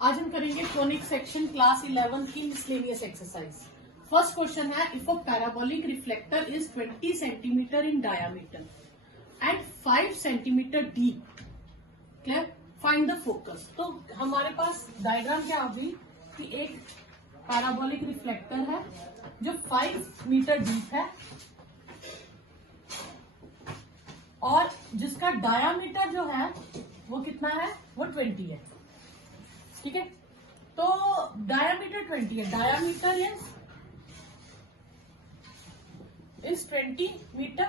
आज हम करेंगे कोनिक सेक्शन क्लास 11 की मिसलेनियस एक्सरसाइज। फर्स्ट क्वेश्चन है, if a parabolic reflector is 20 centimetre in diameter and 5 centimetre deep, clear, find the focus. तो हमारे पास diagram क्या होगी कि एक पैराबोलिक रिफ्लेक्टर है जो 5 मीटर डीप है और जिसका डायामीटर जो है वो कितना है, वो 20 है। ठीक है, तो डायामीटर 20 है, डायामीटर इज 20 मीटर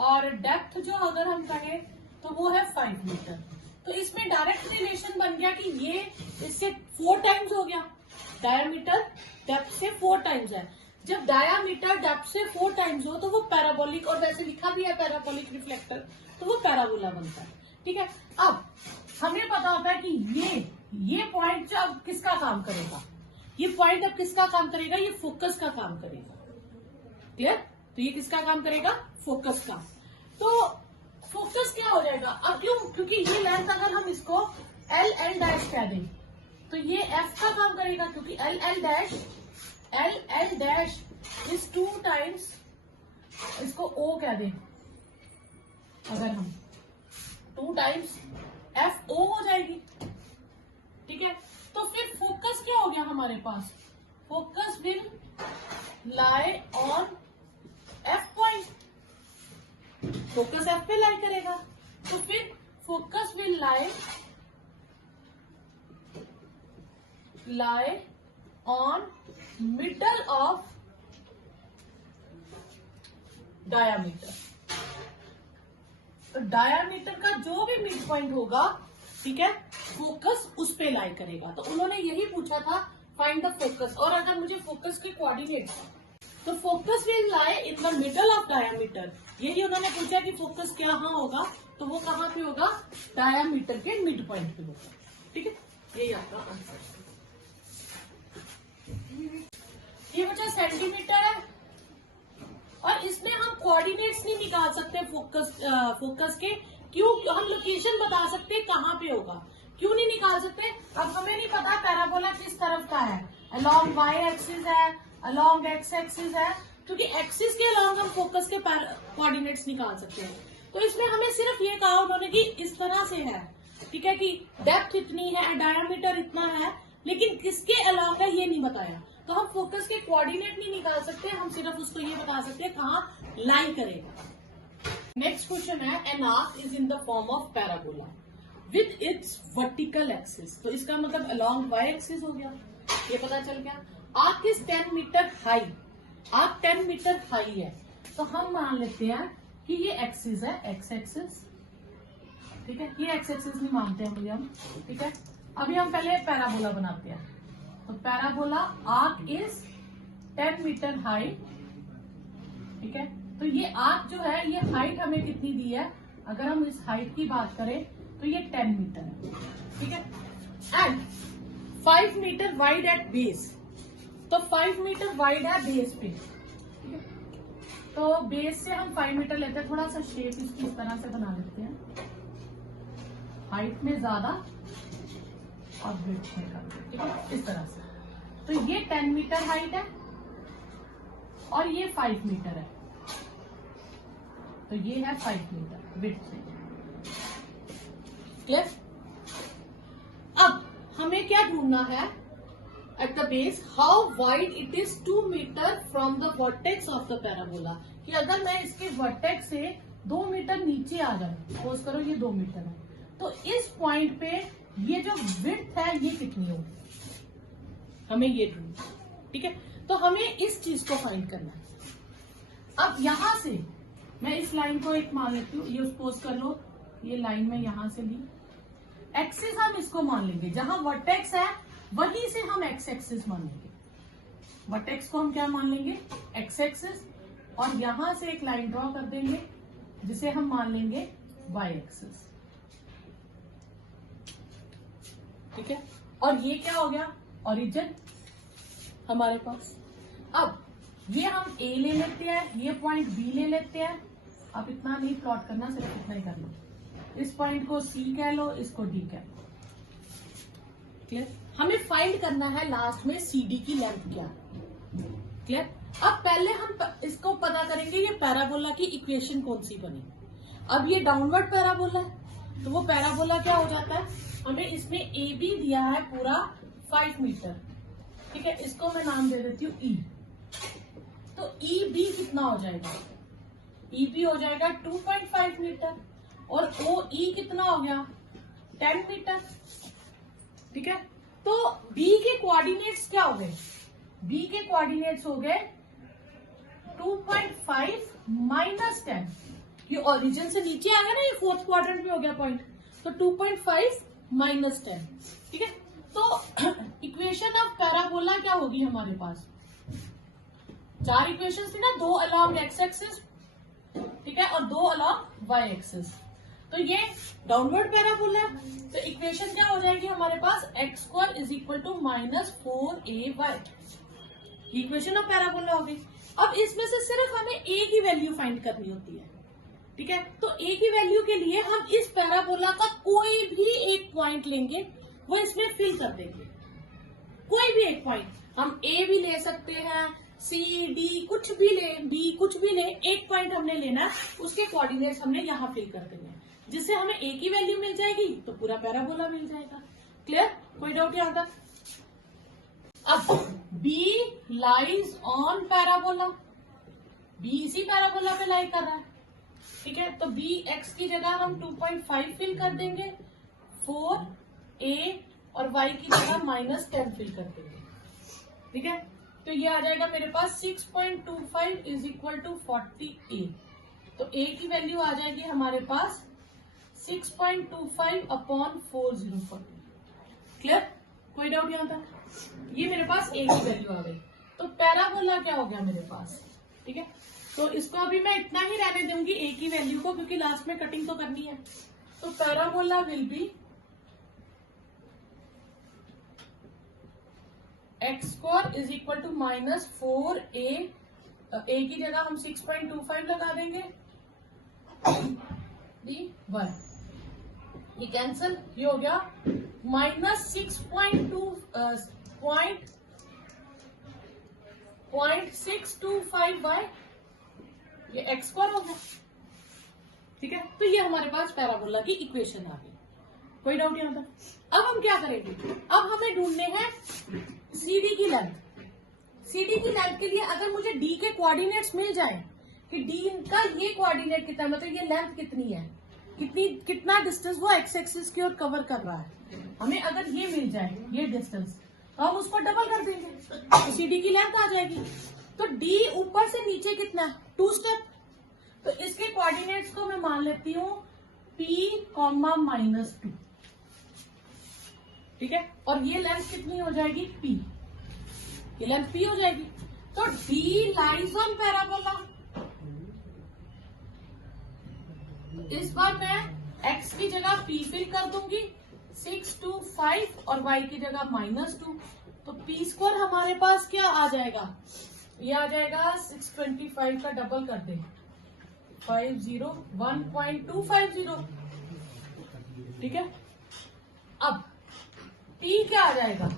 और डेप्थ जो अगर हम कहें तो वो है 5 मीटर। तो इसमें डायरेक्ट रिलेशन बन गया कि ये इससे 4 टाइम्स हो गया, डायामीटर डेप्थ से 4 टाइम्स है। जब डायामीटर डेप्थ से 4 टाइम्स हो तो वो पैराबोलिक, और वैसे लिखा भी है पैराबोलिक रिफ्लेक्टर, तो वो पैराबोला बनता है। ठीक है, अब हमें पता होता है कि ये पॉइंट जो अब किसका काम करेगा, ये पॉइंट अब किसका काम करेगा, ये फोकस का काम करेगा। क्लियर, तो ये किसका काम करेगा, फोकस का। तो फोकस क्या हो जाएगा अब, क्यों, क्योंकि ये लेंथ अगर हम इसको एल डैश कह दें तो ये एफ का काम करेगा, क्योंकि एल डैश इज 2 टाइम्स, इसको ओ कह दें अगर हम, 2 टाइम्स एफ ओ हो जाएगी। ठीक है, तो फिर फोकस क्या हो गया हमारे पास, focus will lie on F point, focus F पे लाई करेगा। तो फिर focus will lie on middle of diameter. तो डायामीटर का जो भी मिड पॉइंट होगा, ठीक है, फोकस उस पे लाई करेगा। तो उन्होंने यही पूछा था, फाइंड द फोकस। और अगर मुझे फोकस के कोऑर्डिनेट, तो focus will lie in the middle of diameter, यही उन्होंने पूछा कि फोकस क्या होगा, तो वो कहाँ पे होगा, डायामीटर के मिड पॉइंट पे होगा। ठीक है, यही आपका आंसर। ये बचा सेंटीमीटर है और इसमें हम कोऑर्डिनेट्स नहीं निकाल सकते फोकस के। क्यों, हम लोकेशन बता सकते हैं कहाँ पे होगा, क्यों नहीं निकाल सकते। अब हमें नहीं पता पैराबोला किस तरफ का है, अलोंग वाई एक्सिस है, अलोंग एक्स एक्सिस है, क्योंकि एक्सिस के अलोंग हम फोकस के कोऑर्डिनेट्स निकाल सकते हैं। तो इसमें हमें सिर्फ ये कहा उन्होंने कि इस तरह से है, ठीक है, कि डेप्थ इतनी है, डायामीटर इतना है, लेकिन किसके अलोंग है ये नहीं बताया। तो हम फोकस के कोऑर्डिनेट नहीं निकाल सकते, हम सिर्फ उसको ये बता सकते हैं कहाँ लाई करेगा। नेक्स्ट क्वेश्चन है, an arch is in the form of parabola with its vertical axis. तो इसका मतलब अलोंग वाई एक्सिस हो गया, ये पता चल गया। Arch is 10 metre high, arch 10 metre high है, तो हम मान लेते हैं कि ये एक्सिस है, एक्स एक्सिस। ठीक है, ये एक्स एक्सिस नहीं मानते हैं हम। ठीक है, अभी हम पहले पैराबोला बनाते हैं। तो parabola arch is 10 metre high. ठीक है, तो ये आर्क जो है, ये हाइट हमें कितनी दी है, अगर हम इस हाइट की बात करें तो ये 10 मीटर है। ठीक है, and 5 metre wide at base, तो 5 मीटर वाइड है बेस पे। ठीक है, तो बेस से हम 5 मीटर लेते हैं, थोड़ा सा शेप इसकी इस तरह से बना लेते हैं, हाइट में ज्यादा और विड्थ में कम। ठीक है, इस तरह से। तो ये 10 मीटर हाइट है और ये 5 मीटर है, तो ये है 5 मीटर विड्थ में। क्लियर, अब हमें क्या ढूंढना है, at the base how wide it is 2 metre from the vertex of the parabola, कि अगर मैं इसके वर्टेक्स से 2 मीटर नीचे आ जाऊं, सपोज करो ये 2 मीटर है, तो इस पॉइंट पे ये जो विड्थ है ये कितनी होगी, हमें ये ढूंढना। ठीक है, तो हमें इस चीज को फाइंड करना है। अब यहां से मैं इस लाइन को एक मान लेती हूँ, ये सपोज कर लो ये लाइन में यहां से ली, एक्सिस हम इसको मान लेंगे, जहां वर्टेक्स है वहीं से हम एक्स एक्सिस मान लेंगे। वर्टेक्स को हम क्या मान लेंगे, एक्स एक्सिस, और यहां से एक लाइन ड्रॉ कर देंगे जिसे हम मान लेंगे वाई एक्सिस। ठीक है, और ये क्या हो गया, ओरिजिन हमारे पास। अब ये हम ए ले लेते हैं, ये पॉइंट बी ले लेते हैं। अब इतना नहीं प्लॉट करना, सिर्फ इतना ही करना। इस पॉइंट को सी कह लो, इसको डी कह लो। क्लियर। हमें फाइंड करना है लास्ट में CD की लेंथ क्या, क्लियर। अब पहले हम इसको पता करेंगे ये पैराबोला की इक्वेशन कौन सी बनी। अब ये डाउनवर्ड पैराबोला है, तो वो पैराबोला क्या हो जाता है, हमें इसमें AB दिया है पूरा 5 मीटर, ठीक है। इसको मैं नाम दे देती हूँ E। तो EB कितना हो जाएगा, EB हो जाएगा 2.5 मीटर और OE कितना हो गया 10 मीटर, ठीक है। तो B के कोऑर्डिनेट्स क्या हो गए, B के कोऑर्डिनेट्स हो गए 2.5 माइनस 10। ये ओरिजिन से नीचे आ गया ना, ये फोर्थ क्वाड्रेंट में हो गया पॉइंट, तो 2.5 माइनस 10, ठीक है। तो इक्वेशन ऑफ पैराबोला क्या होगी हमारे पास, 4 इक्वेशन थी ना, 2 अलोंग एक्स एक्सिस, ठीक है, और 2 अलोंग वाई एक्सिस। तो ये डाउनवर्ड पैराबोला है, तो इक्वेशन क्या हो जाएगी हमारे पास, x square is equal to -4ay, equation of parabola हो गई। अब इसमें से सिर्फ हमें a की वैल्यू फाइंड करनी होती है, ठीक है। तो a की वैल्यू के लिए हम इस पैराबोला का कोई भी एक पॉइंट लेंगे, वो इसमें फिल कर देंगे, कोई भी एक पॉइंट। हम a भी ले सकते हैं, C D कुछ भी ले, B कुछ भी ले, एक पॉइंट हमने लेना, उसके कोऑर्डिनेट्स हमने यहाँ फिल कर देंगे, जिससे हमें a की वैल्यू मिल जाएगी तो पूरा पैराबोला मिल जाएगा। क्लियर, कोई डाउट यहाँ तक। अब B lies on parabola, B इसी पैराबोला पे लाई कर रहा है, ठीक है। तो B x की जगह हम 2.5 फिल कर देंगे, 4a और y की जगह -10 फिल कर देंगे, ठीक है। तो ये आ जाएगा मेरे पास 6.25 इज इक्वल टू 40a। तो a की वैल्यू आ जाएगी हमारे पास 6.25 अपॉन 404। क्लियर, कोई डाउट यहाँ तक। ये मेरे पास a की वैल्यू आ गई। तो पैराबोला क्या हो गया मेरे पास, ठीक है। तो इसको अभी मैं इतना ही रहने दूंगी a की वैल्यू को, क्योंकि लास्ट में कटिंग तो करनी है। तो parabola will be x square is equal to -4a, a की जगह हम 6.25 लगा देंगे, dy, ये कैंसिल, ये हो गया -6.25y, ये एक्स स्क्वायर हो गया, ठीक है। तो ये हमारे पास पैराबोला की इक्वेशन आ गई। कोई डाउट यहाँ पर। अब हम क्या करेंगे, अब हमें ढूंढने हैं CD की लेंथ। CD की लेंथ के लिए अगर मुझे D के कोऑर्डिनेट्स मिल जाएं कि D का ये कोऑर्डिनेट कितना, मतलब ये लेंथ कितनी है, कितना डिस्टेंस वो एक्स एक्सिस की ओर कवर कर रहा है, हमें अगर ये मिल जाए ये डिस्टेंस, तो हम उसको डबल कर देंगे, तो CD की लेंथ आ जाएगी। तो D ऊपर से नीचे कितना है, 2 स्टेप। तो इसके कोऑर्डिनेट्स को मैं मान लेती हूँ P, -2, ठीक है। और ये लेंथ कितनी हो जाएगी, P, ये लेंथ P हो जाएगी। तो D लाइज ऑन पैराबोला। इस बार मैं x की जगह P फिल कर दूंगी, 6 to 5 और y की जगह -2। तो P स्क्वायर हमारे पास क्या आ जाएगा, ये आ जाएगा 625 का डबल कर दे, 1.250, ठीक है। अब P क्या आ जाएगा,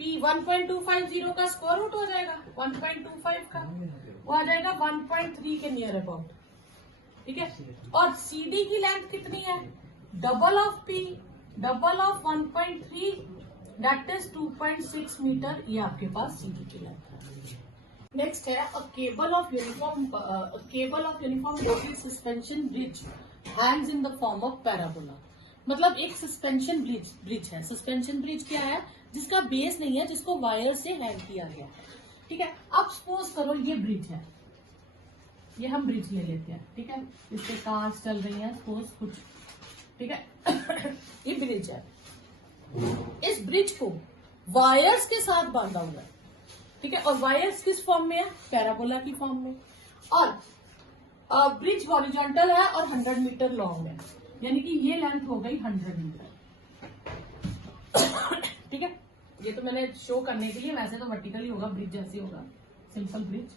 P 1.250 का स्क्वायर रूट हो जाएगा 1.25 का, वो आ जाएगा 1.3 के नियर अबाउट, ठीक है। और CD की लेंथ कितनी है, double of P, double of 1.3, that is 2.6 metre. ये आपके पास CD की लेंथ है। नेक्स्ट है cable of uniform rotary suspension bridge hangs in the form of parabola. मतलब एक सस्पेंशन ब्रिज है। सस्पेंशन ब्रिज क्या है, जिसका बेस नहीं है, जिसको वायर से हैंग किया गया है, ठीक है। अब सपोज करो ये ब्रिज है, ये हम ब्रिज ले लेते हैं, ठीक है। इससे कार्स चल रही हैं सपोज कुछ, ठीक है। ये ब्रिज है, इस ब्रिज को वायर्स के साथ बांधा हुआ है, ठीक है। और वायर्स किस फॉर्म में है, पैराबोला की फॉर्म में। और ब्रिज हॉरिजॉन्टल है और 100 मीटर लॉन्ग है, यानी कि ये लेंथ हो गई 100 मीटर, ठीक है। ये तो मैंने शो करने के लिए, वैसे तो वर्टिकली होगा, ब्रिज जैसे होगा, सिंपल ब्रिज,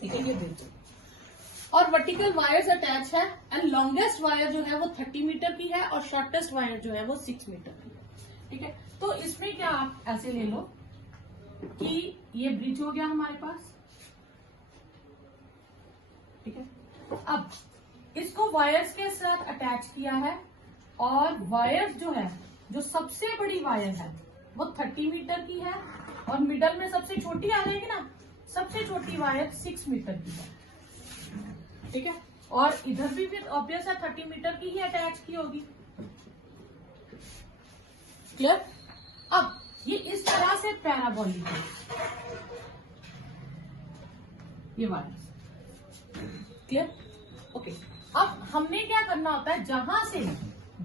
ठीक है। ये ब्रिज और वर्टिकल वायर्स अटैच है, एंड लॉन्गेस्ट वायर जो है वो 30 मीटर की है और शॉर्टेस्ट वायर जो है वो 6 मीटर की है। ठीक है, तो इसमें क्या आप ऐसे ले लो कि ये ब्रिज हो गया हमारे पास, ठीक है। अब इसको वायर्स के साथ अटैच किया है, और वायर जो है, जो सबसे बड़ी वायर है वो 30 मीटर की है, और मिडल में सबसे छोटी आ जाएगी ना, सबसे छोटी वायर 6 मीटर की है, ठीक है। और इधर भी फिर ऑब्वियस है 30 मीटर की ही अटैच की होगी। क्लियर? अब ये इस तरह से पैराबोलिक है, ये वायर। क्लियर? ओके। अब हमने क्या करना होता है, जहां से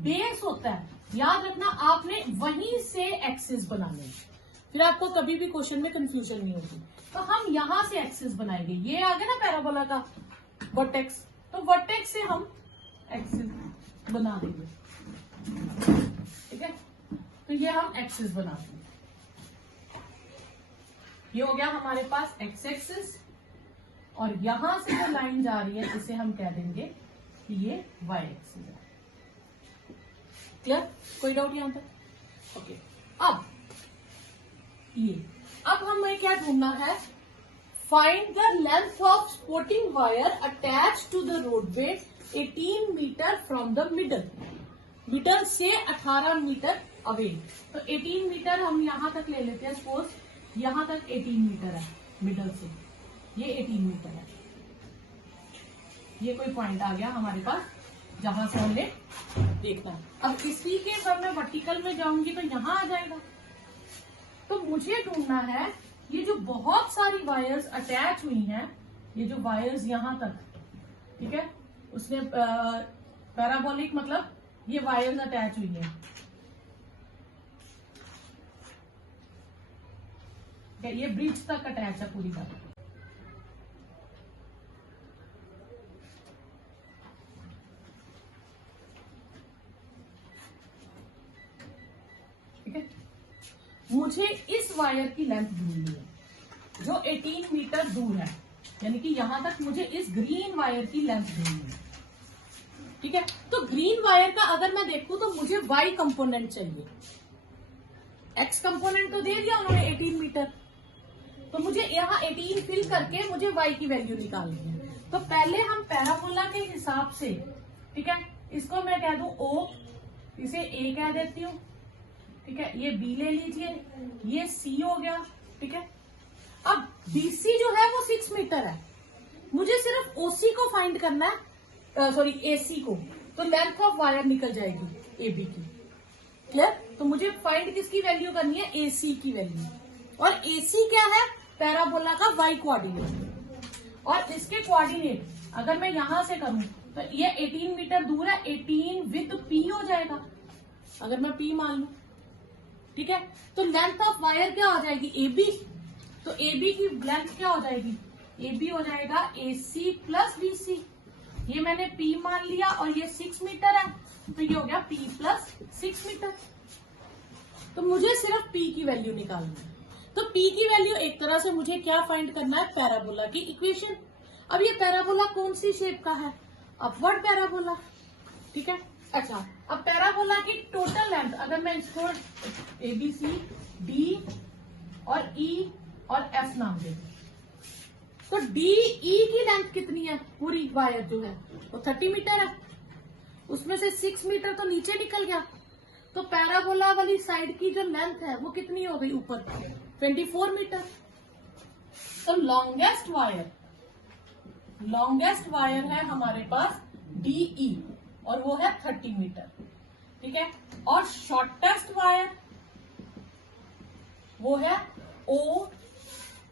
बेस होता है, याद रखना आपने वहीं से एक्सिस बनाने हैं, फिर आपको कभी भी क्वेश्चन में कंफ्यूजन नहीं होगी। तो हम यहां से एक्सिस बनाएंगे, ये आ गया ना पैराबोला का वर्टेक्स, तो वर्टेक्स से हम एक्सिस बना देंगे, ठीक है। तो ये हम एक्सिस बनाते हैं, ये हो गया हमारे पास एक्स एक्सिस, और यहां से जो लाइन जा रही है इसे हम कह देंगे कि ये वाई एक्सिस है। क्लियर? कोई डाउट यहां पर? ओके। अब ये, अब हमें क्या ढूंढना है, find the length of supporting wire attach to the roadway 18 metre from the middle, middle से 18 मीटर अवे। तो 18 मीटर हम यहां तक ले लेते हैं, सपोज यहां तक 18 मीटर है, मिडल से ये 18 मीटर है, ये कोई पॉइंट आ गया हमारे पास जहां से हमने देखना है। अब इसी के अगर मैं वर्टिकल में जाऊंगी तो यहां आ जाएगा। तो मुझे ढूंढना है, ये जो बहुत सारी वायर्स अटैच हुई हैं, ये जो वायर्स यहां तक, ठीक है, उसने पैराबोलिक मतलब ये वायर्स अटैच हुई हैं, ये ब्रिज तक अटैच है पूरी बात। ठीक है, मुझे इस वायर की लेंथ ढूंढनी है जो 18 मीटर दूर है, यानी कि यहां तक मुझे इस ग्रीन वायर की लेंथ ढूंढनी है, ठीक है। तो ग्रीन वायर का अगर मैं देखूं तो मुझे वाई कंपोनेंट चाहिए, एक्स कंपोनेंट तो दे दिया उन्होंने 18 मीटर, तो मुझे यहाँ 18 फिल करके मुझे वाई की वैल्यू निकालनी है। तो पहले हम पैराबोला के हिसाब से, ठीक है, इसको मैं कह दूं ओ, इसे ए कह देती हूँ, ठीक है, ये बी ले लीजिए, ये सी हो गया, ठीक है। अब बीसी जो है वो 6 मीटर है, मुझे सिर्फ ओसी को फाइंड करना है, सॉरी एसी को, तो लेंथ ऑफ वायर निकल जाएगी एबी की। क्लियर? तो मुझे फाइंड किसकी वैल्यू करनी है, एसी की वैल्यू, और एसी क्या है, पैराबोला का वाई कोऑर्डिनेट, और इसके कोऑर्डिनेट अगर मैं यहां से करूं तो ये 18 मीटर दूर है, 18 विद पी हो जाएगा, अगर मैं पी मान लू, ठीक है। तो लेंथ ऑफ वायर क्या हो जाएगी, एबी, तो एबी की लेंथ क्या हो जाएगी, एबी हो जाएगा एसी प्लस बीसी, ये मैंने पी मान लिया, और ये 6 मीटर है, तो ये हो गया पी प्लस 6 मीटर। तो मुझे सिर्फ पी की वैल्यू निकालनी है, तो पी की वैल्यू एक तरह से मुझे क्या फाइंड करना है, पैराबोला की इक्वेशन। अब ये पैराबोला कौन सी शेप का है, अपवर्ड पैराबोला, ठीक है। अच्छा, अब पैराबोला की टोटल लेंथ अगर मैं इसको एबीसी डी और ई और एफ नाम दे, तो डी ई की लेंथ कितनी है, पूरी वायर जो है वो 30 मीटर है, उसमें से 6 मीटर तो नीचे निकल गया, तो पैराबोला वाली साइड की जो लेंथ है वो कितनी हो गई ऊपर, 24 मीटर। तो लॉन्गेस्ट वायर है हमारे पास डीई, और वो है 30 मीटर, ठीक है। और शॉर्टेस्ट वायर वो है ओ,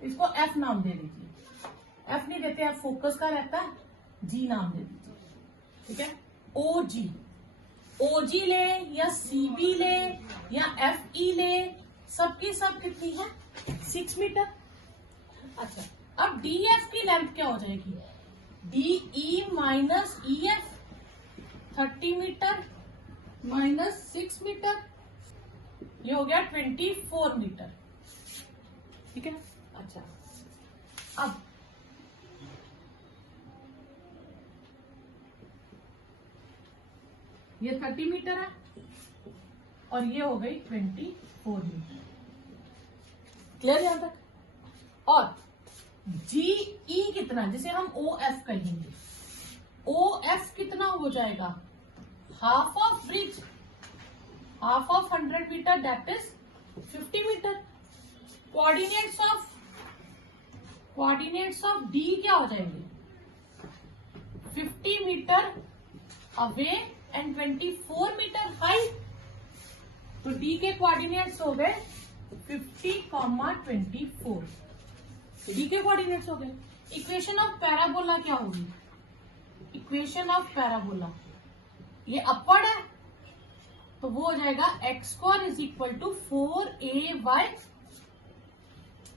इसको एफ नाम दे दीजिए, एफ नहीं देते आप, फोकस का रहता है, जी नाम दे दीजिए, ठीक है। ओजी, ओजी ले या सीबी ले या एफ ई ले, सबकी सब कितनी है, 6 मीटर। अच्छा, अब डीएफ की लेंथ क्या हो जाएगी, DE minus E F, 30 metre minus 6 metre, ये हो गया 24 मीटर, ठीक है। अच्छा, अब ये 30 मीटर है, और ये हो गई 24 मीटर। क्लियर यहां तक? और जीई कितना, जिसे हम ओ एफ कहेंगे, ओ एफ कितना हो जाएगा, half of bridge, half of 100 metre, that is 50 metre. Coordinates of D क्या हो जाएंगे, 50 metre away and 24 metre height. तो डी के कोऑर्डिनेट्स हो गए 50,24, डी के कोऑर्डिनेट्स हो गए। इक्वेशन ऑफ पैराबोला क्या होगी, इक्वेशन ऑफ पैराबोला, ये अपवर्ड है तो वो हो जाएगा x square is equal to 4ay,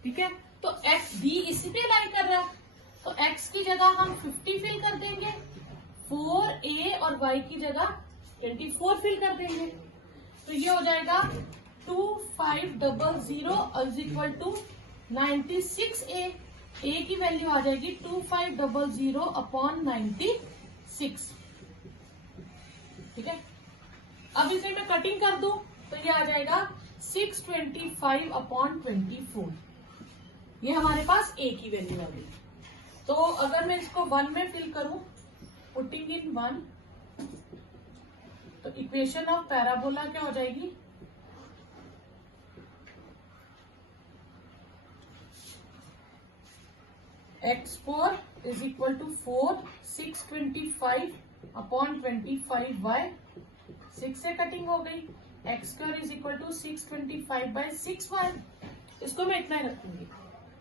ठीक है। तो एक्स डी इसी पे लाई कर रहा है, तो एक्स की जगह हम 50 फिल कर देंगे, 4a और y की जगह 24 फिल कर देंगे। तो ये हो जाएगा 2500 is equal to 96a, a की वैल्यू आ जाएगी 2500 अपॉन 96, ठीक है। अब इसे मैं कटिंग कर दूं तो ये आ जाएगा 625 अपॉन 24, ये हमारे पास a की वैल्यू आ गई। तो अगर मैं इसको 1 में फिल करूं, पुटिंग इन 1, तो इक्वेशन ऑफ पैराबोला क्या हो जाएगी, x4 is equal to 4, 625 upon 25y, 6 से कटिंग हो गई, x square is equal to 625/6y, इसको मैं इतना ही रखूंगी,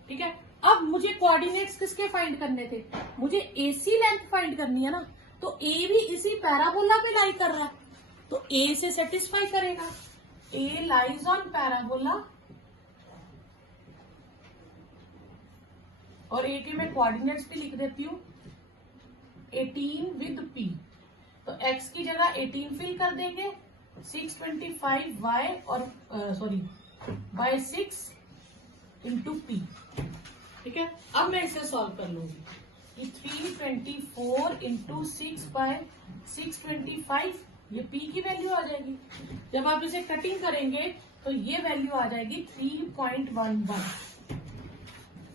ठीक है। अब मुझे कोऑर्डिनेट्स किसके फाइंड करने थे, मुझे एसी लेंथ फाइंड करनी है ना, तो ए भी इसी पैराबोला पे लाई कर रहा है, तो ए से सेटिस्फाई करेगा, ए लाइज ऑन पैराबोला, और ए के मैं कोऑर्डिनेट्स भी लिख देती हूँ 18 विद पी, तो x की जगह 18 फिल कर देंगे, 625y और बाय 6 इंटू पी, ठीक है। अब मैं इसे सॉल्व कर लूंगी, ये 324 इंटू 6/625, ये p की वैल्यू आ जाएगी। जब आप इसे कटिंग करेंगे तो ये वैल्यू आ जाएगी 3.11,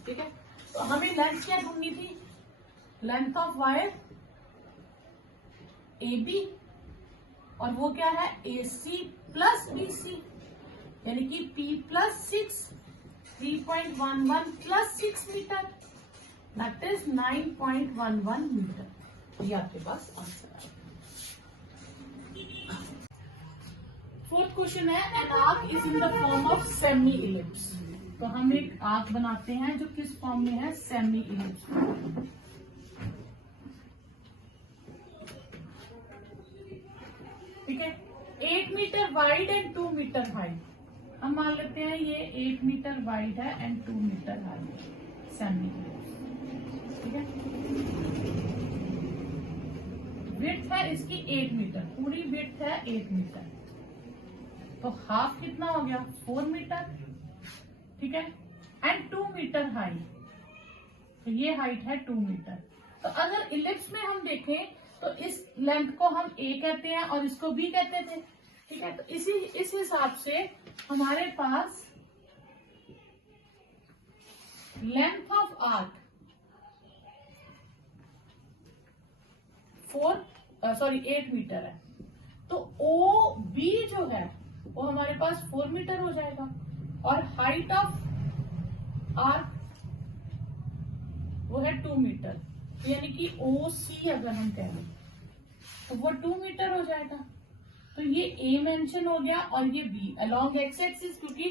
ठीक है। तो हमें लेंथ क्या ढूंढनी थी, लेंथ ऑफ वायर AB, और वो क्या है AC प्लस BC, यानी कि P plus 6, 3.11 plus 6 metre, that is 9.11 metre. ये आपके पास आंसर है। फोर्थ क्वेश्चन है, an arch is in the form of semi ellipse. तो हम एक आर्क बनाते हैं जो किस फॉर्म में है, सेमी इलिप्स। ठीक है, 8 metre wide and 2 metre height. हम मान लेते हैं ये 8 मीटर वाइड है and 2 metre height, semi ellipse, ठीक है। विड्थ है इसकी 8 मीटर, पूरी विड्थ है 8 मीटर, तो हाफ कितना हो गया 4 मीटर, ठीक है, एंड 2 मीटर हाइट, तो ये हाइट है 2 मीटर। तो अगर इलिप्स में हम देखें तो इस लेंथ को हम ए कहते हैं और इसको बी कहते थे, ठीक है। तो इस हिसाब से हमारे पास लेंथ ऑफ आर्क 8 मीटर है, तो ओ बी जो है वो हमारे पास 4 मीटर हो जाएगा, और हाइट ऑफ आर्क वो है 2 मीटर, यानी कि ओ सी अगर हम कहें तो वो 2 मीटर हो जाएगा। तो ये ए मेंशन हो गया और ये बी अलोंग एक्स एक्सिस, क्योंकि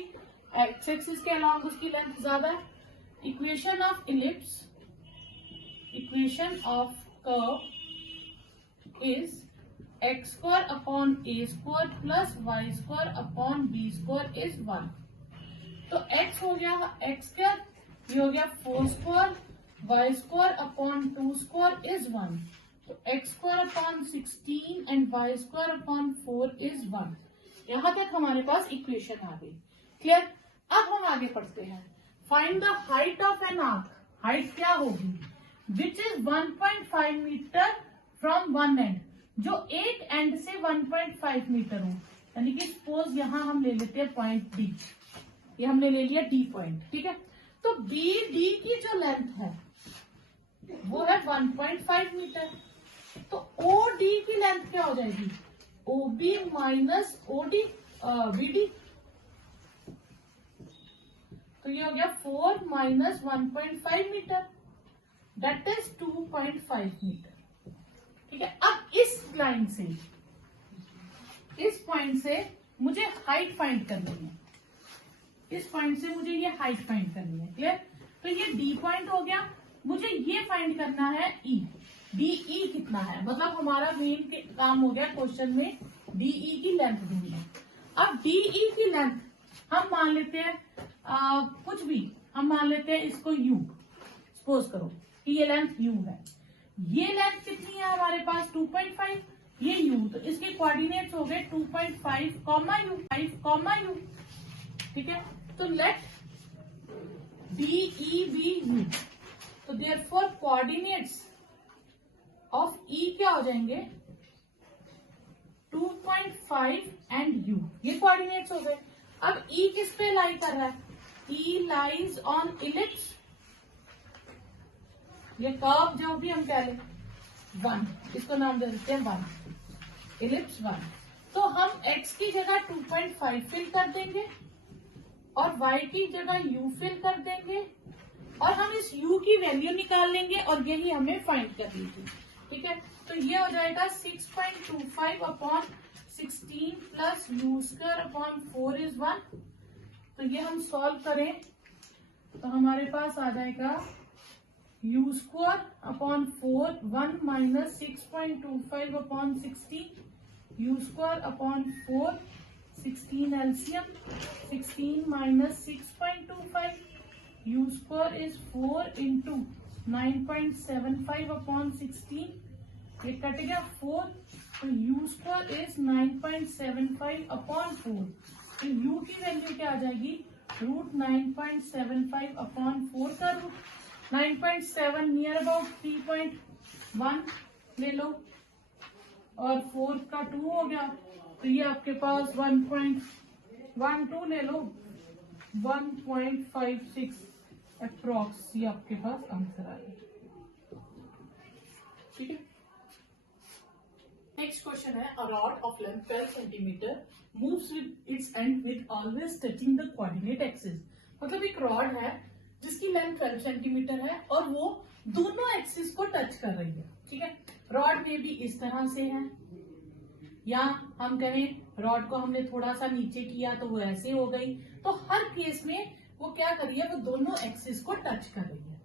एक्स एक्सिस के अलोंग उसकी लेंथ ज्यादा है। Equation of ellipse, equation of curve is x square upon a square plus y square upon b square is 1। तो x हो गया एक्स स्क्वायर, ये हो गया 4 square, Y square upon 2 square is 1, तो X square upon 16 and Y square upon 4 is 1। यहां तक हमारे पास इक्वेशन आ गई, क्लियर। अब हम आगे पढ़ते हैं, find the height of an arc. Height क्या होगी, which is 1.5 metre from one end, जो एक एंड से 1.5 मीटर हो। यानी कि सपोज यहां हम ले लेते हैं पॉइंट डी, ये हमने ले लिया डी पॉइंट, ठीक है। तो बी डी की जो लेंथ है वो है 1.5 मीटर। तो ओ डी की लेंथ क्या हो जाएगी, O B minus O D B D. तो ये हो गया 4 minus 1.5 metre, that is 2.5 metre, ठीक है। अब इस लाइन से, इस पॉइंट से मुझे हाइट फाइंड करनी है, इस पॉइंट से मुझे ये हाइट फाइंड करनी है, क्लियर। तो ये डी पॉइंट हो गया, मुझे ये फाइंड करना है ई, डीई कितना है, मतलब हमारा मेन काम हो गया क्वेश्चन में डीई की लेंथ ढूंढना। अब डीई की लेंथ हम मान लेते हैं कुछ भी, हम मान लेते हैं इसको यू, सपोज करो कि ये लेंथ यू है, ये लेंथ कितनी है हमारे पास 2.5, ये यू, तो इसके कोऑर्डिनेट्स हो गए 2.5 कॉमा यू, 5 कॉमा यू, ठीक है। तो लेट डीई बी यू, तो देयरफॉर कोऑर्डिनेट्स ऑफ ई क्या हो जाएंगे 2.5 एंड यू, ये कोऑर्डिनेट्स हो गए। अब ई किस पे लाई कर रहा है, ई लाइज ऑन इलिप्स, ये कर्व जो भी हम कह लें 1, इसको नाम दे देते हैं 1, इलिप्स 1। तो हम x की जगह 2.5 फिल कर देंगे और y की जगह u फिल कर देंगे और हम इस u की वैल्यू निकाल लेंगे और यही हमें फाइंड करनी थी, ठीक है। तो ये हो जाएगा 6.25 upon 16 plus you square upon 4 is 1। तो ये हम सॉल्व करें तो हमारे पास आ जाएगा you square upon 4, 1 minus 6.25 upon 16, you square upon 4, 16 LCM, 16 minus 6.25, you square is 4 into 9.75 upon 16, ये कट गया 4, तो यू स्क्वायर इज 9.75 अपॉन 4, तो यू की वैल्यू क्या आ जाएगी रूट 9.75 अपॉन 4 का रूट 9.7 नियर अबाउट 3.1 ले लो और 4 का 2 हो गया, तो ये आपके पास 1.12 ले लो, 1.56 अप्रॉक्स ये आपके पास आंसर आएगा, ठीक है। नेक्स्ट क्वेश्चन है, a rod of length 12 centimetre moves with its and with always touching the coordinate axis. मतलब एक रॉड है जिसकी लेंथ 12 सेंटीमीटर है और वो दोनों एक्सिस को टच कर रही है, ठीक है। रॉड में भी इस तरह से है, या हम कहें रॉड को हमने थोड़ा सा नीचे किया तो वो ऐसे हो गई, तो हर केस में वो क्या कर रही है, वो दोनों एक्सिस को टच कर रही है,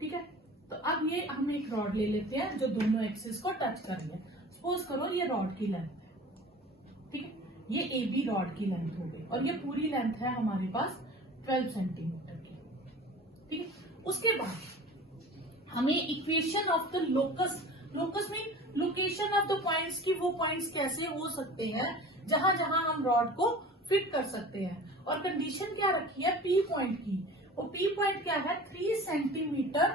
ठीक है। तो अब ये हम एक रॉड ले लेते हैं जो दोनों एक्सिस को टच कर रही है। सपोज करो ये रॉड की लेंथ है, ठीक है, ये ए बी रॉड की लेंथ हो गई और ये पूरी लेंथ है हमारे पास 12 सेंटीमीटर की, ठीक है। उसके बाद हमें equation of the locus, locus में लोकेशन ऑफ द पॉइंट्स की, वो पॉइंट्स कैसे हो सकते हैं जहां जहां हम रॉड को फिट कर सकते हैं, और कंडीशन क्या रखी है पी पॉइंट की। वो पी पॉइंट क्या है 3 centimetre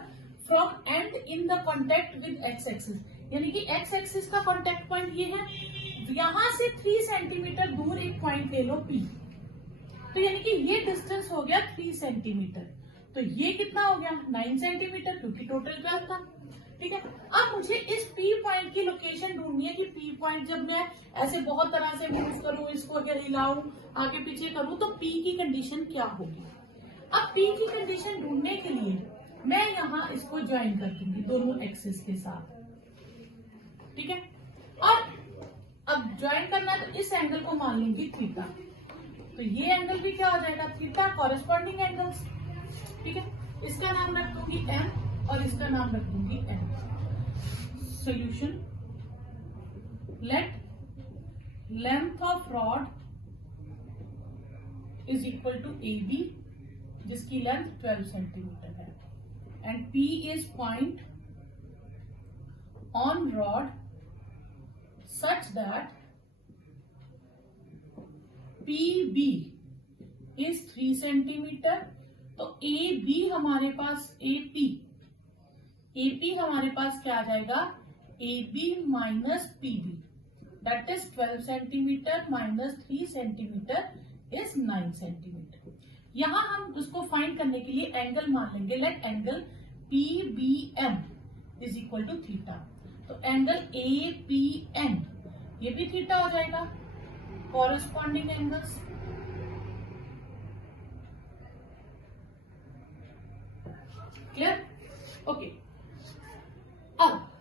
from and in the contact with x axis, यानी कि एक्स एक्सिस का कॉन्टेक्ट पॉइंट ये है, यहां से 3 सेंटीमीटर दूर एक पॉइंट ले लो पी, तो यानी कि ये डिस्टेंस हो गया 3 सेंटीमीटर, तो ये कितना हो गया 9 सेंटीमीटर क्योंकि टोटल 12 था, ठीक है। अब मुझे इस पी पॉइंट की लोकेशन ढूंढनी है कि पी पॉइंट जब मैं ऐसे बहुत तरह से मूव करूं, इसको अगर हिलाऊं आगे पीछे करूं तो पी की कंडीशन क्या होगी। अब पी की कंडीशन ढूंढने के लिए मैं यहाँ इसको ज्वाइन कर दूंगी दोनों एक्सिस के साथ, ठीक है। और अब ज्वाइन करना है तो इस एंगल को मान लूंगी थीटा, तो ये एंगल भी क्या हो जाएगा थीटा, कॉरेस्पॉन्डिंग एंगल्स, ठीक है। इसका नाम रख दूंगी एम और इसका नाम रख दूंगी N. Solution, let length of rod is equal to A B जिसकी लेंथ 12 सेंटीमीटर है, and P is point on rod such that PB is 3 centimetre, तो AB हमारे पास AP हमारे पास क्या आ जाएगा AB minus PB, that is 12 centimetre minus 3 centimetre is 9 centimetre. यहां हम उसको फाइंड करने के लिए एंगल मान लेंगे, let angle PBM is equal to theta. तो एंगल APN ये भी थीटा हो जाएगा, कॉरेस्पॉन्डिंग एंगल्स। क्लियर? ओके। अब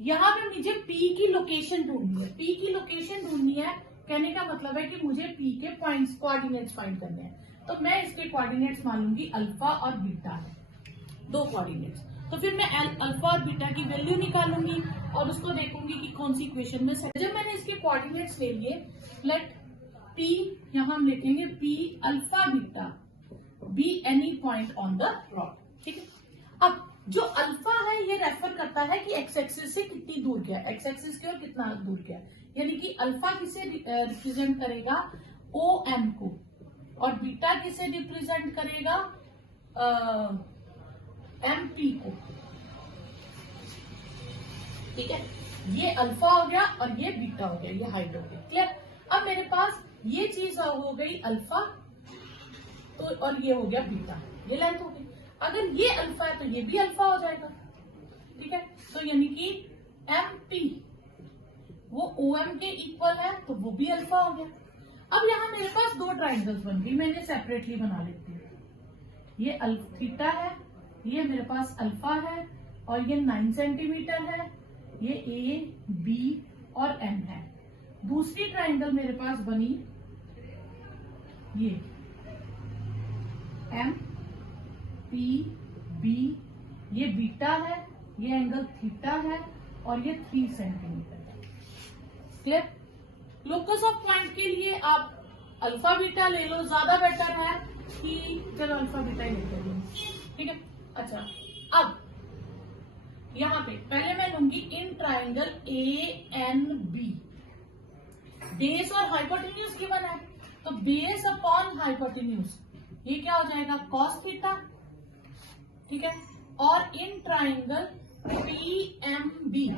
यहां पे मुझे P की लोकेशन ढूंढनी है। P की लोकेशन ढूंढनी है कहने का मतलब है कि मुझे P के पॉइंट्स कोऑर्डिनेट्स फाइंड करने हैं। तो मैं इसके कोऑर्डिनेट्स मान लूंगी अल्फा और बीटा है, दो कोऑर्डिनेट्स। तो फिर मैं अल्फा और बीटा की वैल्यू निकालूंगी और उसको देखूंगी कि कौन सी इक्वेशन में सेट। जब मैंने इसके कोऑर्डिनेट्स ले लिए, लेट P यहां हम लिखेंगे P alpha beta be any point on the rod. ठीक है। अब जो अल्फा है ये रेफर करता है कि एक्स एक्सिस से कितनी दूर गया, एक्स एक्सिस की ओर कितना दूर गया, यानी कि अल्फा किसे रिप्रेजेंट करेगा, OM को, और बीटा किसे रिप्रेजेंट करेगा, MP को। ठीक है, ये अल्फा हो गया और ये बीटा हो गया, ये हाइट हो गई। क्लियर? अब मेरे पास ये चीज हो गई अल्फा, तो और ये हो गया बीटा, ये लेंथ हो गई। अगर ये अल्फा है तो ये भी अल्फा हो जाएगा। ठीक है, तो यानी कि MP वो OM के इक्वल है तो वो भी अल्फा हो गया। अब यहां मेरे पास दो ट्राइंगल्स बन गई, मैं इन्हें सेपरेटली बना लेती हूँ। ये थीटा है, ये मेरे पास अल्फा है, और ये 9 सेंटीमीटर है, ये A, B और M है। दूसरी ट्राइंगल मेरे पास बनी ये M, P, B, ये बीटा है, ये एंगल थीटा है, और ये 3 सेंटीमीटर है। क्लियर? लोकस ऑफ पॉइंट के लिए आप अल्फा बीटा ले लो, ज्यादा बेटर है कि चलो अल्फा बीटा ही लेते हैं। ठीक है। अच्छा, अब यहां पे पहले मैं लूंगी इन ट्राइंगल ANB, बेस और हाइपोटेन्यूज गिवन है, तो बेस अपॉन हाइपोटेन्यूज ये क्या हो जाएगा, कॉस थीटा। ठीक है, और इन ट्राइंगल PMB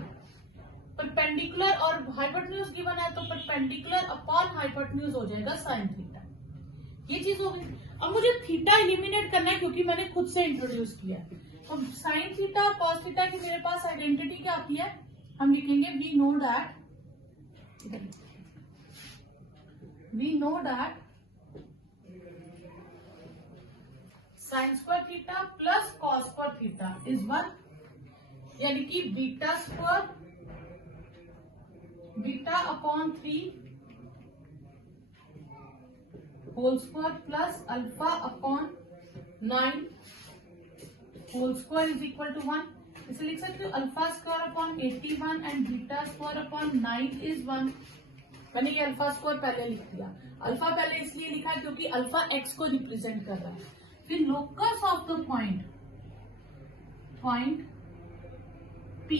परपेंडिकुलर और हाइपोटेन्यूज गिवन है, तो परपेंडिकुलर अपॉन हाइपोटेन्यूज हो जाएगा साइन थीटा। ये चीज हो गई। अब मुझे थीटा एलिमिनेट करना है क्योंकि मैंने खुद से इंट्रोड्यूस किया है। तो साइन थीटा और कॉस थीटा की मेरे पास आइडेंटिटी क्या आती है, हम लिखेंगे we know that sine square theta plus cos square theta is 1, यानी कि beta square beta upon 3 whole square plus alpha upon 9 whole square is equal to 1। इसे लिख सकते हो alpha square upon 81 and beta square upon 9 is 1। मैंने ये alpha square पहले लिख दिया। अल्फा पहले इसलिए लिखा है क्योंकि अल्फा एक्स को रिप्रेजेंट कर रहा है। फिर locus of the point P।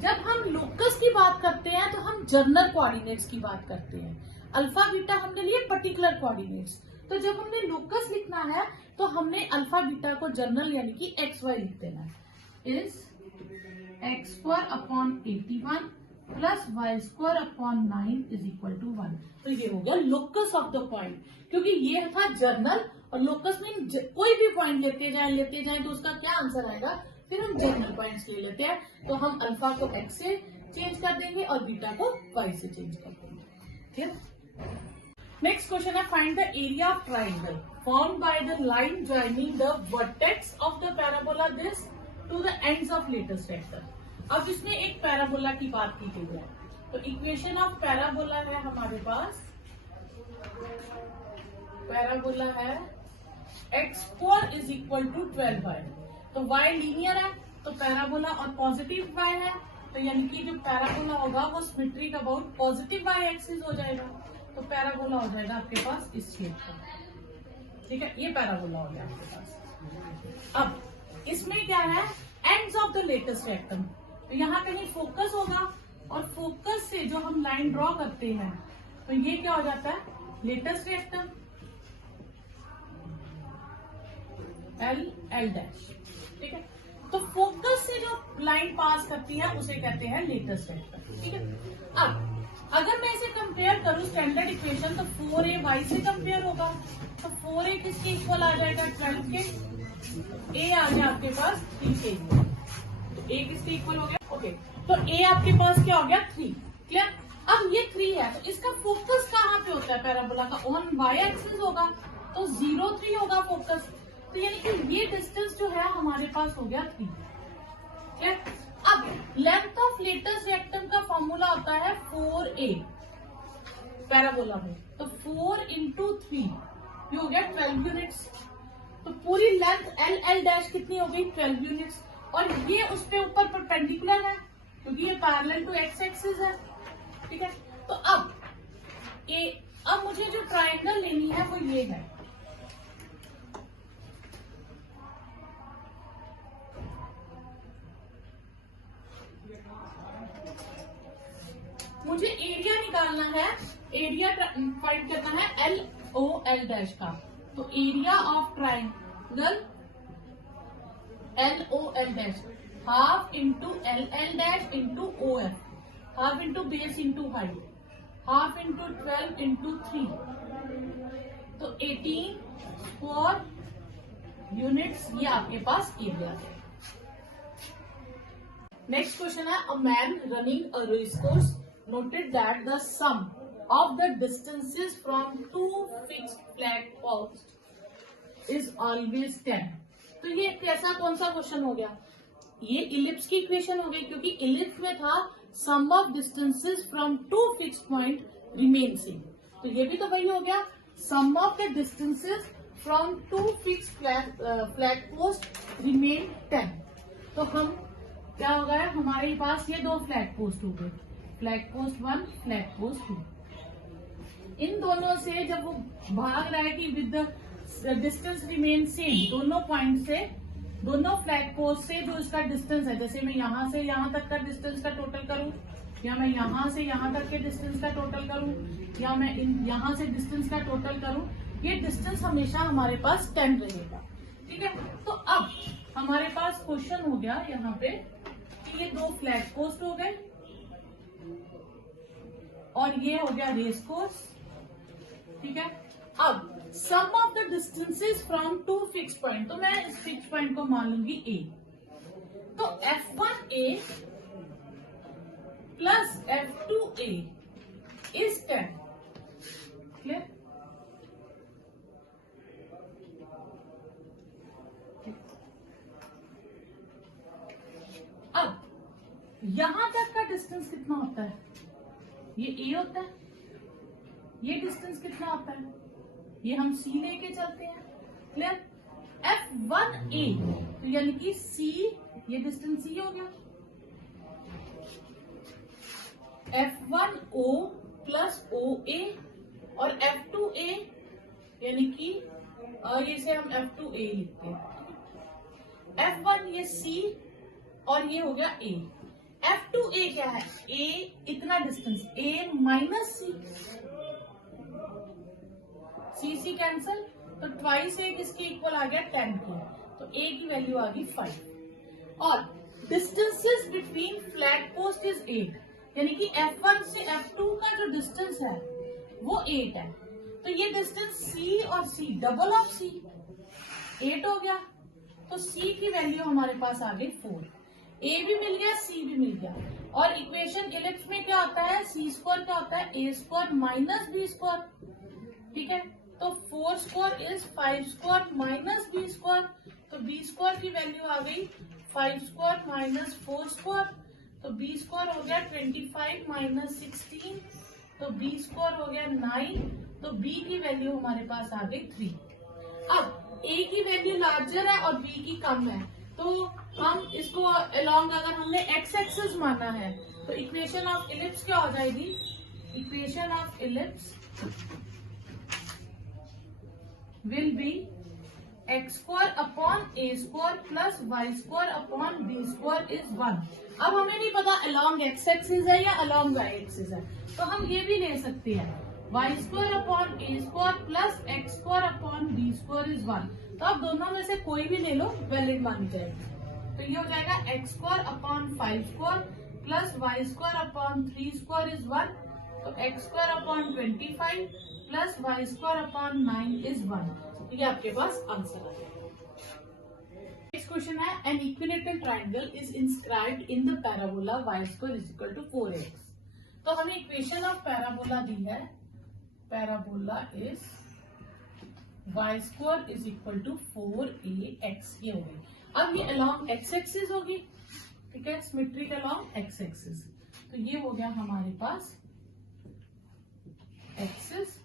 जब हम लोकस की बात करते हैं तो हम जर्नल कोऑर्डिनेट्स की बात करते हैं। अल्फा बीटा हमने लिए पर्टिकुलर कोऑर्डिनेट्स, तो जब हमने लोकस लिखना है तो हमने अल्फा बीटा को जर्नल यानी कि XY लिख देना है। Is x square upon 81 plus y square upon 9 is equal to 1। तो ये हो गया लोकस ऑफ द पॉइंट, क्योंकि ये था जर्नल और लोकस में कोई भी पॉइंट लेते जाए तो उसका क्या आंसर आएगा, फिर हम जर्नल पॉइंट्स ले लेते हैं। तो हम अल्फा को x से चेंज कर देंगे और बीटा को y से चेंज कर देंगे। ठीक। नेक्स्ट क्वेश्चन है, find the area of triangle formed by the line joining the vertex of the parabola this to the ends of latest vector. अब इसमें एक पैराबोला की बात की गई है, तो इक्वेशन ऑफ पैराबोला है हमारे पास, पैराबोला है x4 is equal to 12y। तो y लीनियर है तो पैराबोला और पॉजिटिव y है, तो यानी कि जो पैराबोला होगा वो symmetric about positive y axis हो जाएगा। तो पैराबोला हो जाएगा आपके पास इस शेप का। ठीक है, ये पैराबोला हो गया आपके पास। अब इसमें क्या है, ends of the latus rectum, तो यहाँ कहीं फोकस होगा और फोकस से जो हम लाइन ड्रॉ करते हैं तो ये क्या हो जाता है, लेटेस्ट रेक्टम L डैश। ठीक है, तो फोकस से जो लाइन पास करती है उसे कहते हैं लेटेस्ट वेक्टर। ठीक है, अब अगर मैं इसे कंपेयर करूं स्टैंडर्ड इक्वेशन, तो 4a y से कंपेयर होगा, तो 4a किसके इक्वल आ जाएगा, 12 के। a आ गया आपके पास 3 के, तो a किसके इक्वल हो गया, ओके। तो a आपके पास क्या हो गया, 3, क्लियर। अब ये 3 है, तो इसका फोकस कहाँ पे होता है पैराबोला का, ऑन y एक्सिस होगा, तो 0 3 होगा फोकस। तो यानी कि ये डिस्टेंस जो है हमारे पास हो गया 3, ठीक। अब लेंथ ऑफ लेटेस्ट रेक्टम का फॉर्मूला होता है 4a पैराबोला में, तो 4 इंटू 3 ये हो गया 12 यूनिट्स। तो पूरी लेंथ एल डैश कितनी हो गई, 12 यूनिट्स। और ये उस पे ऊपर परपेंडिकुलर है क्योंकि ये पैरेलल टू एक्स एक्सिस है, ठीक है। तो अब मुझे जो ट्रायंगल लेनी है वो ये है, मुझे एरिया निकालना है, एरिया फाइंड करना है एल ओ एल डैश का। तो area of triangle L O L dash half into L L dash into O F, half into base into height, half into 12 into 3, तो 18 स्क्वायर यूनिट्स ये आपके पास area है। Next question है, a man running a race course noted that the sum of the distances from two fixed flat posts is always 10। तो ये कैसा कौन सा क्वेश्चन हो गया, ये इलिप्स की इक्वेशन हो गई, क्योंकि इलिप्स में था sum of distances from two fixed point remain same. तो ये भी तो वही हो गया, sum of the distances from two fixed flat post remain 10। तो हम क्या हो गया, हमारे पास ये दो फ्लैट पोस्ट हो गए, फ्लैट पोस्ट 1 फ्लैट पोस्ट 2। इन दोनों से जब वो भाग रहा है कि with the distance remain same, दोनों पॉइंट से, दोनों फ्लैट पोस्ट से जो इसका डिस्टेंस है, जैसे मैं यहां से यहां तक का डिस्टेंस का टोटल करूं, या मैं यहां से यहां तक के डिस्टेंस का टोटल करूं, या मैं यहां से डिस्टेंस का टोटल करूं, ये डिस्टेंस हमेशा हमारे पास 10 रहेगा, ठीक है। तो अब हमारे पास क्वेश्चन हो गया यहाँ पे कि ये दो फ्लैट पोस्ट हो गए और ये हो गया रेस कोर्स, ठीक है। अब sum of the distances from two fix point, तो मैं इस फिक्स पॉइंट को मान लूंगी ए, तो F1A plus F2A is 10, clear. अब यहां तक का डिस्टेंस कितना होता है, ये ए होता है, ये डिस्टेंस कितना होता है, ये हम सी लेके चलते हैं, क्लियर। F1A तो यानी कि सी, ये डिस्टेंस सी हो गया, F1O प्लस OA, और F2A यानी कि, और इसे हम F2A लिखते हैं, F1 ये C और ये हो गया A। F2A क्या है, A इतना distance, A minus C, C cancel, तो ट्वाइस A किसके इक्वल आ गया, 10 की, तो A की वैल्यू आ गई 5। और distances between flat post is 8, यानी कि F1 से F2 का जो डिस्टेंस है वो 8 है, तो ये डिस्टेंस C और C, डबल ऑफ C 8 हो गया, तो C की वैल्यू हमारे पास आ गई 4। A भी मिल गया, C भी मिल गया, और इक्वेशन इलिप्स में क्या होता है, C स्क्वायर क्या होता है, A square minus B square, ठीक है। तो 4 square is 5 square minus B square, तो B स्क्वायर की वैल्यू आ गई 5 स्क्वायर माइनस 4 स्क्वायर, तो B स्क्वायर हो गया 25 माइनस 16, तो B स्क्वायर हो गया 9, तो B की वैल्यू हमारे पास आ गई 3। अब A की वैल्यू लार्जर है और B की कम है, तो हम इसको अलोंग अगर हमने एक्स एक्सिस माना है, तो इक्वेशन ऑफ इलिप्स क्या हो जाएगी, equation of ellipse will be x square upon a square plus y square upon b square is 1। अब हमें नहीं पता along x axis है या along y axis है, तो हम ये भी ले सकते हैं y square upon a square plus x square upon b square is 1। तो आप दोनों में से कोई भी ले लो, वैलिड मानी जाएगी। तो ये हो जाएगा x square upon 5 square plus y square upon 3 square is 1। तो x² / 25 प्लस y² / 9 इज 1। ये आपके पास आंसर आ जाएगा। नेक्स्ट क्वेश्चन है, an equilateral triangle is inscribed in the parabola y² = 4x। तो हमें इक्वेशन ऑफ पैराबोला दी है, पैराबोला इज y² = 4ax। ये होगी, अब ये अलॉन्ग x एक्सिस होगी, ठीक है, सिमेट्रिक अलॉन्ग x एक्सिस। तो ये हो गया हमारे पास एक्सिस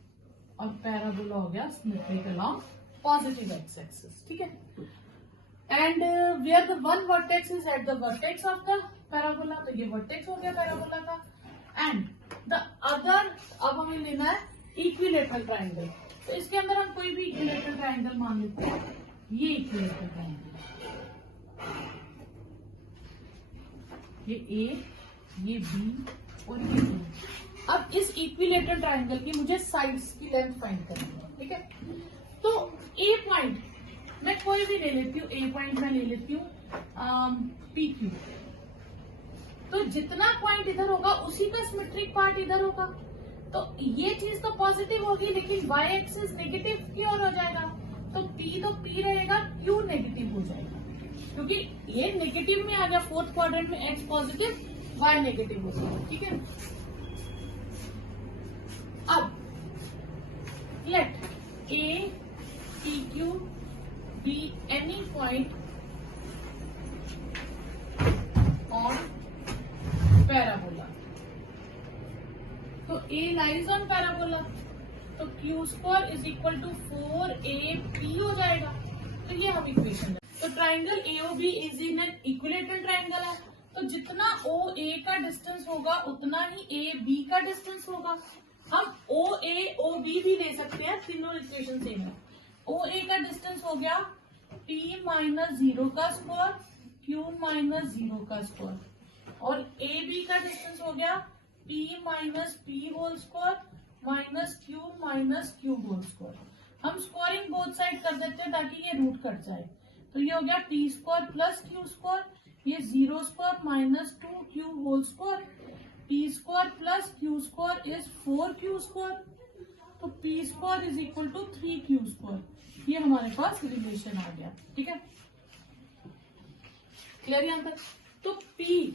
और पैराबोला हो गया symmetric along positive x axis, ठीक है। And where the one vertex is at the vertex of the parabola, तो ये वर्टेक्स हो गया पैराबोला का। एंड द अदर, अब हमें लेना है इक्विलेटरल ट्राइंगल। तो इसके अंदर हम कोई भी इक्विलेटरल ट्राइंगल मान लेते हैं, ये इक्विलेटरल ट्राइंगल, ये ए, ये बी और ये बी। अब इस इक्विलेटरल ट्राइंगल की मुझे साइड्स की लेंथ फाइंड करनी है, ठीक है। तो ए पॉइंट मैं कोई भी ले लेती हूँ, ए पॉइंट मैं ले लेती हूँ PQ। तो जितना पॉइंट इधर होगा उसी का सिमेट्रिक पार्ट इधर होगा। तो ये चीज तो पॉजिटिव होगी, लेकिन y एक्सिस नेगेटिव की ओर हो जाएगा। तो P रहेगा, Q नेगेटिव हो जाएगा, क्योंकि ये नेगेटिव में आ गया। फोर्थ क्वाड्रेंट में x पॉजिटिव, y नेगेटिव हो जाएगा, ठीक है। अब late A, PQ be any point on parabola। तो A lies on parabola, तो Q² = 4AP हो जाएगा। तो ये हम इक्वेशन है। तो triangle AOB is in an equilateral triangle है, तो जितना OA का डिस्टेंस होगा उतना ही AB का डिस्टेंस होगा। हम OA OB भी ले सकते हैं, तीनों इक्वेशन सेम है। OA का डिस्टेंस हो गया P - 0 का स्क्वायर, Q - 0 का स्क्वायर, और AB का डिस्टेंस हो गया P - P whole square minus Q - Q whole square. हम स्क्वायरिंग बोथ साइड कर देते हैं ताकि ये रूट कट जाए। तो ये हो गया P² + Q², ये 0² minus 2Q whole square, P² + Q² is 4Q²। तो P² = 3Q²। ये हमारे पास रिलेशन आ गया, ठीक है, क्लियर यहां तक। तो P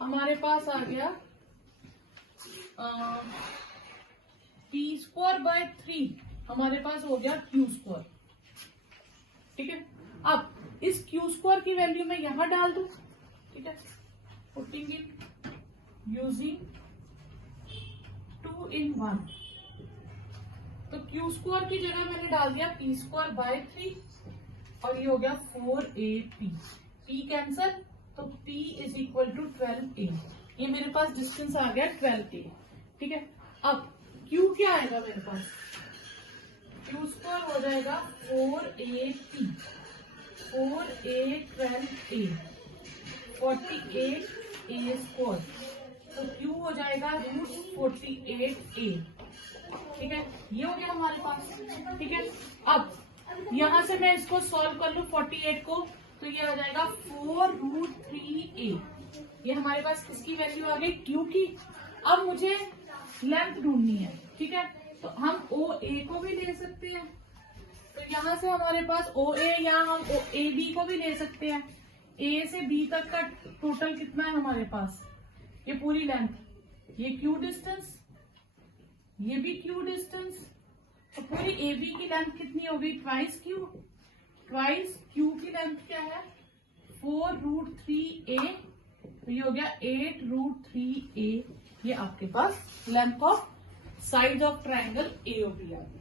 हमारे पास आ गया P² / 3 हमारे पास हो गया Q², ठीक है। अब इस Q² की वैल्यू मैं यहां डाल दूं, ठीक है, पुटिंग इन यूजिंग 2 in 1। तो Q² की जगह मैंने डाल दिया P² / 3 और ये हो गया 4AP। P कैंसल, तो P = 12A। ये मेरे पास डिस्टेंस आ गया 12A, ठीक है। अब Q क्या आएगा मेरे पास, Q² हो जाएगा 4AP, 4A 12A 48A²। तो Q हो जाएगा √48A, ठीक है। ये हो गया हमारे पास, ठीक है। अब यहां से मैं इसको सॉल्व कर लू 48 को, तो ये आ जाएगा 4√3A। ये हमारे पास किसकी वैल्यू आ गई, Q की। अब मुझे लेंथ ढूंढनी है, ठीक है। तो हम OA को भी ले सकते हैं, तो यहां से हमारे पास OA, या हम AB को भी ले सकते हैं। A से B तक का टोटल कितना है हमारे पास, ये पूरी लेंथ, ये Q डिस्टेंस, ये भी Q डिस्टेंस। तो पूरी AB की लेंथ कितनी होगी, ट्वाइस Q की लेंथ क्या है 4√3A, तो ये हो गया 8√3A। ये आपके पास length of side of triangle AOB आ गई।